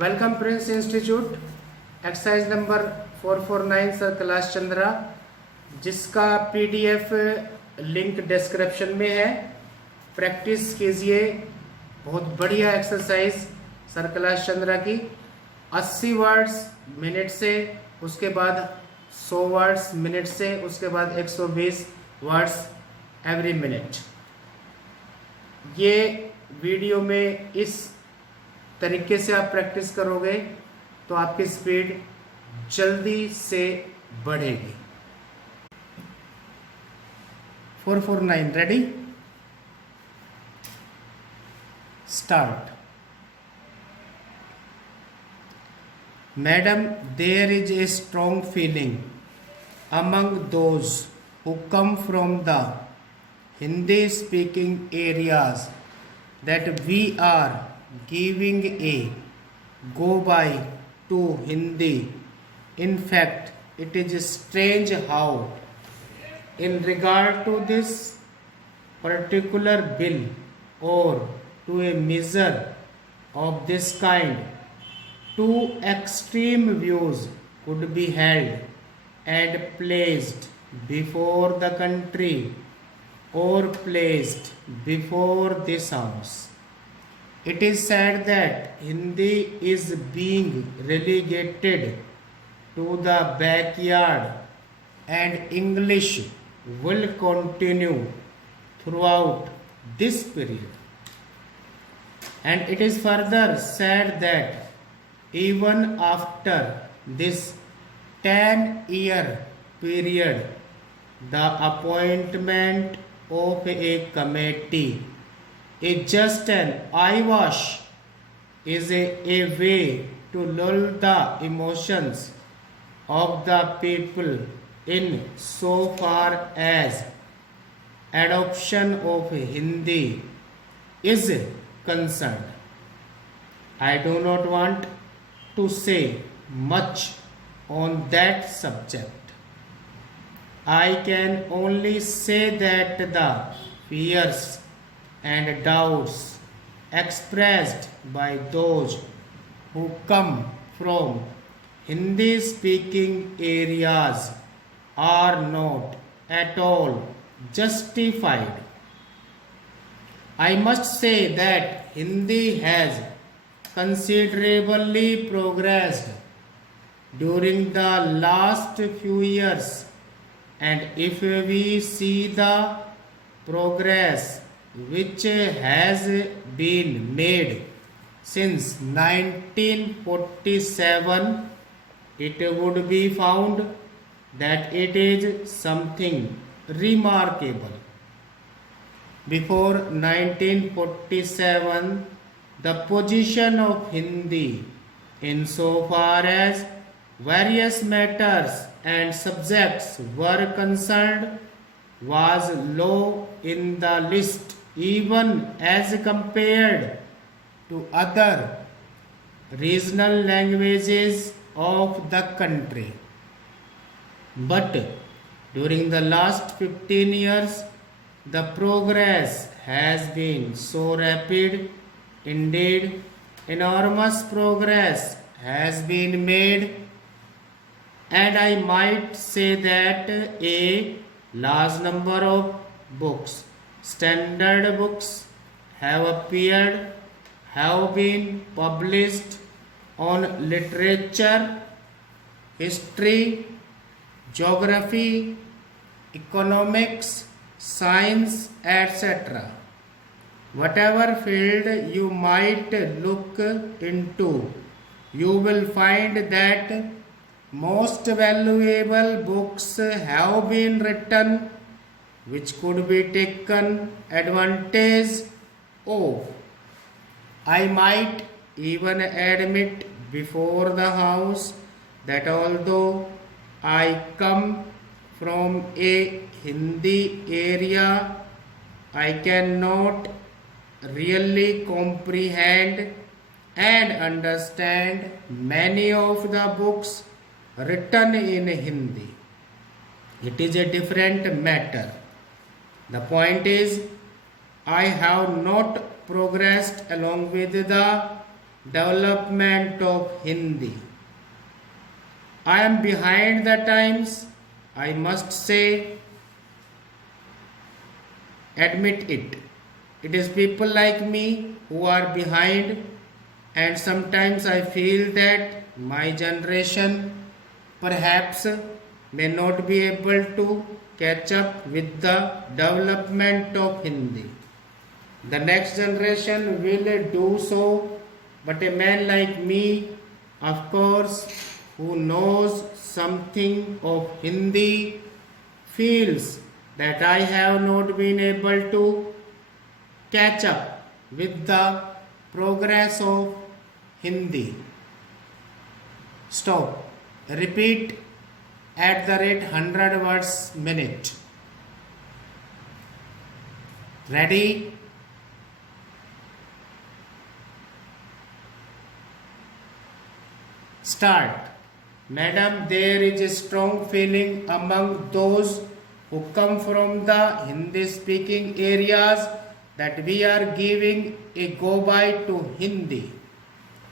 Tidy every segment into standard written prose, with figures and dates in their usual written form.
Welcome Prince institute exercise number 449 sir Kailash Chandra, जिसका PDF link description में है। प्रैक्टिस कीजिए, बहुत बढ़िया एक्सरसाइज सर कैलाश चंद्रा की। 80 वर्ड्स मिनट से, उसके बाद 100 वर्ड्स मिनट से, उसके बाद 120 वर्ड्स एवरी मिनट। ये वीडियो में इस तरीके से आप प्रैक्टिस करोगे तो आपकी स्पीड जल्दी से बढ़ेगी। 449 ready, start. Madam, there is a strong feeling among those who come from the Hindi speaking areas that we are giving a go by to Hindi. In fact, it is strange how, in regard to this particular bill or to a measure of this kind, two extreme views could be held and placed before the country or placed before this house. It is said that Hindi is being relegated to the backyard and English will continue throughout this period. And it is further said that even after this 10-year period, the appointment of a committee is just an eyewash, is a way to lull the emotions of the people in so far as adoption of Hindi is concerned. I do not want to say much on that subject. I can only say that the fears and doubts expressed by those who come from Hindi speaking areas are not at all justified. I must say that Hindi has considerably progressed during the last few years, and if we see the progress which has been made since 1947, it would be found that it is something remarkable. Before 1947, the position of Hindi insofar as various matters and subjects were concerned was low in the list, even as compared to other regional languages of the country. But during the last 15 years, the progress has been so rapid, indeed enormous progress has been made, and I might say that a large number of books, standard books, have appeared, have been published on literature, history, geography, economics, science, etc. Whatever field you might look into, you will find that most valuable books have been written which could be taken advantage of. I might even admit before the house that although I come from a Hindi area, I cannot really comprehend and understand many of the books written in Hindi. It is a different matter. The point is, I have not progressed along with the development of Hindi. I am behind the times, I must say, admit it. It is people like me who are behind, and sometimes I feel that my generation perhaps may not be able to catch up with the development of Hindi. The next generation will do so, but a man like me, of course, who knows something of Hindi, feels that I have not been able to catch up with the progress of Hindi. Stop. Repeat at the rate 100 words minute. Ready? Start. Madam, there is a strong feeling among those who come from the Hindi speaking areas that we are giving a go-by to Hindi.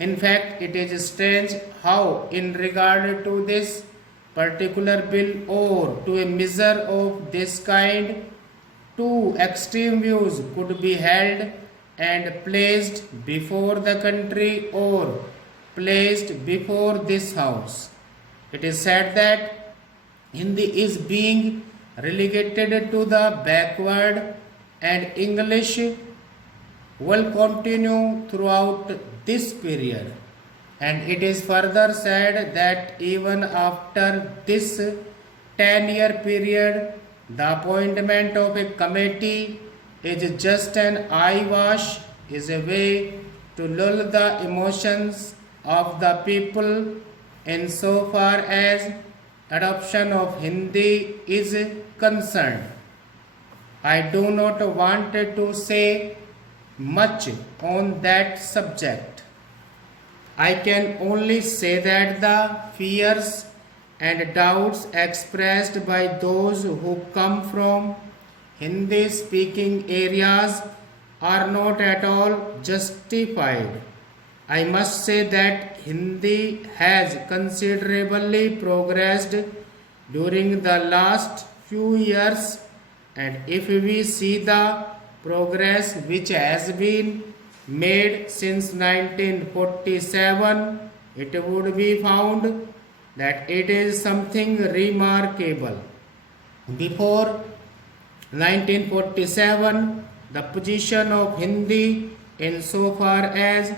In fact, it is strange how, in regard to this particular bill or to a measure of this kind, two extreme views could be held and placed before the country or placed before this house. It is said that Hindi is being relegated to the backward and English will continue throughout this period. And it is further said that even after this 10-year period, the appointment of a committee is just an eyewash, is a way to lull the emotions of the people insofar as adoption of Hindi is concerned. I do not want to say much on that subject. I can only say that the fears and doubts expressed by those who come from Hindi speaking areas are not at all justified. I must say that Hindi has considerably progressed during the last few years, and if we see the progress which has been made since 1947, it would be found that it is something remarkable. Before 1947, the position of Hindi insofar as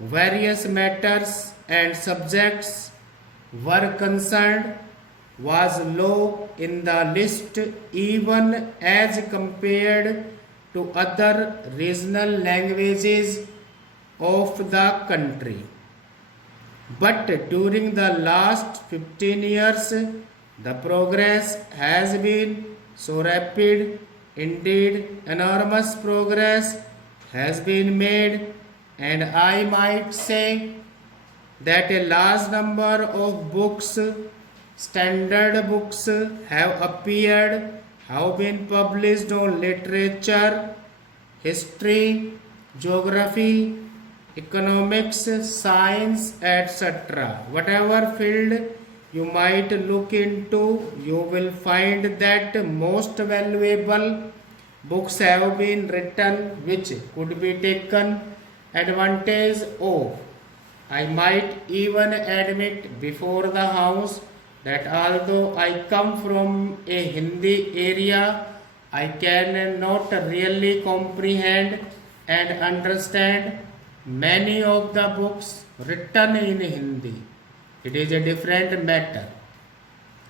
various matters and subjects were concerned was low in the list even as compared to other regional languages of the country. But during the last 15 years, the progress has been so rapid, indeed enormous progress has been made, and I might say that a large number of books, standard books, have appeared, have been published on literature, history, geography, economics, science, etc. Whatever field you might look into, you will find that most valuable books have been written which could be taken advantage of. I might even admit before the house that although I come from a Hindi area, I cannot really comprehend and understand many of the books written in Hindi. It is a different matter.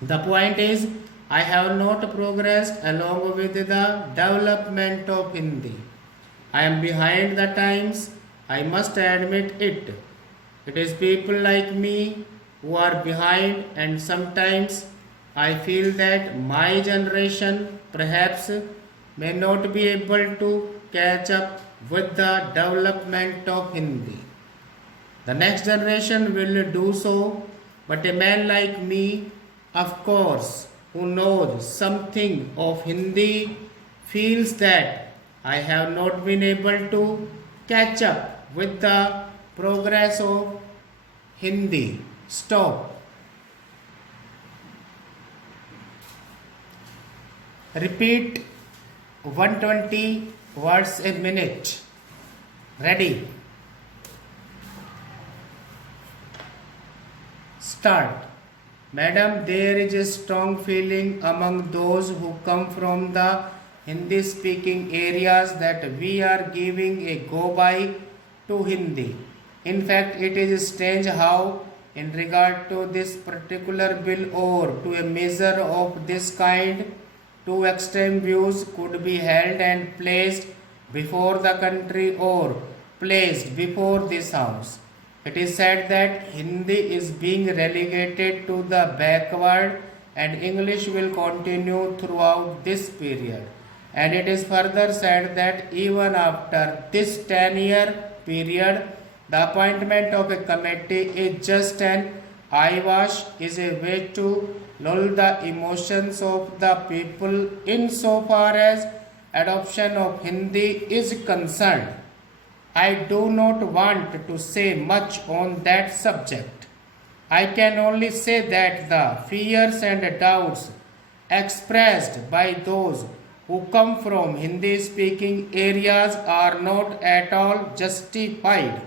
The point is, I have not progressed along with the development of Hindi. I am behind the times, I must admit it. It is people like me who are behind, and sometimes I feel that my generation perhaps may not be able to catch up with the development of Hindi. The next generation will do so, but a man like me, of course, who knows something of Hindi, feels that I have not been able to catch up with the Progress of Hindi. Stop. Repeat 120 words a minute. Ready? Start. Madam, there is a strong feeling among those who come from the Hindi speaking areas that we are giving a go by to Hindi. In fact, it is strange how, in regard to this particular bill or to a measure of this kind, two extreme views could be held and placed before the country or placed before this house. It is said that Hindi is being relegated to the backward and English will continue throughout this period. And it is further said that even after this 10-year period, the appointment of a committee is just an eyewash, is a way to lull the emotions of the people insofar as adoption of Hindi is concerned. I do not want to say much on that subject. I can only say that the fears and doubts expressed by those who come from Hindi speaking areas are not at all justified.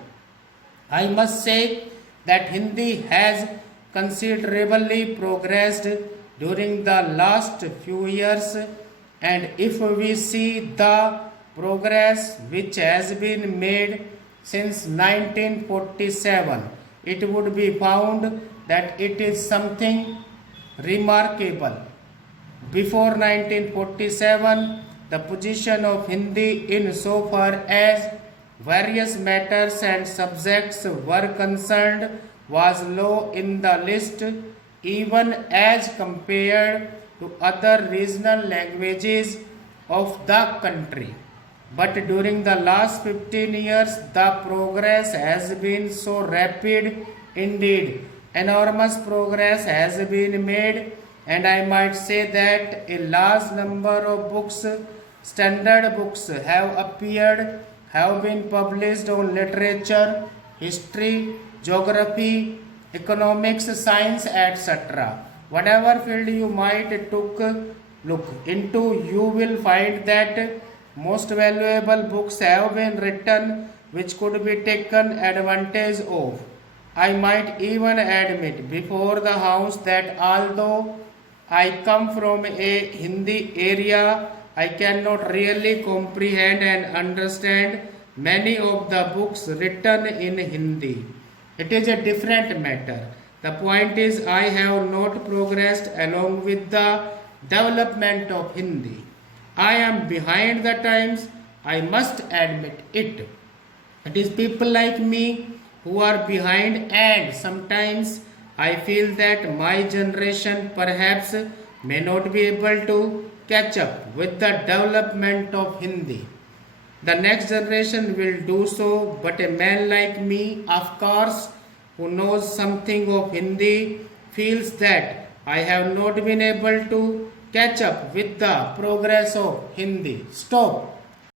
I must say that Hindi has considerably progressed during the last few years, and if we see the progress which has been made since 1947, it would be found that it is something remarkable. Before 1947, the position of Hindi in so far as various matters and subjects were concerned was low in the list, even as compared to other regional languages of the country. But during the last 15 years, the progress has been so rapid, indeed, enormous progress has been made, and I might say that a large number of books, standard books, have appeared, have been published on literature, history, geography, economics, science, etc. Whatever field you might look into, you will find that most valuable books have been written which could be taken advantage of. I might even admit before the house that although I come from a Hindi area, I cannot really comprehend and understand many of the books written in Hindi. It is a different matter. The point is, I have not progressed along with the development of Hindi. I am behind the times, I must admit it. It is people like me who are behind, and sometimes I feel that my generation perhaps may not be able to catch up with the development of Hindi. The next generation will do so, but a man like me, of course, who knows something of Hindi, feels that I have not been able to catch up with the progress of Hindi. Stop.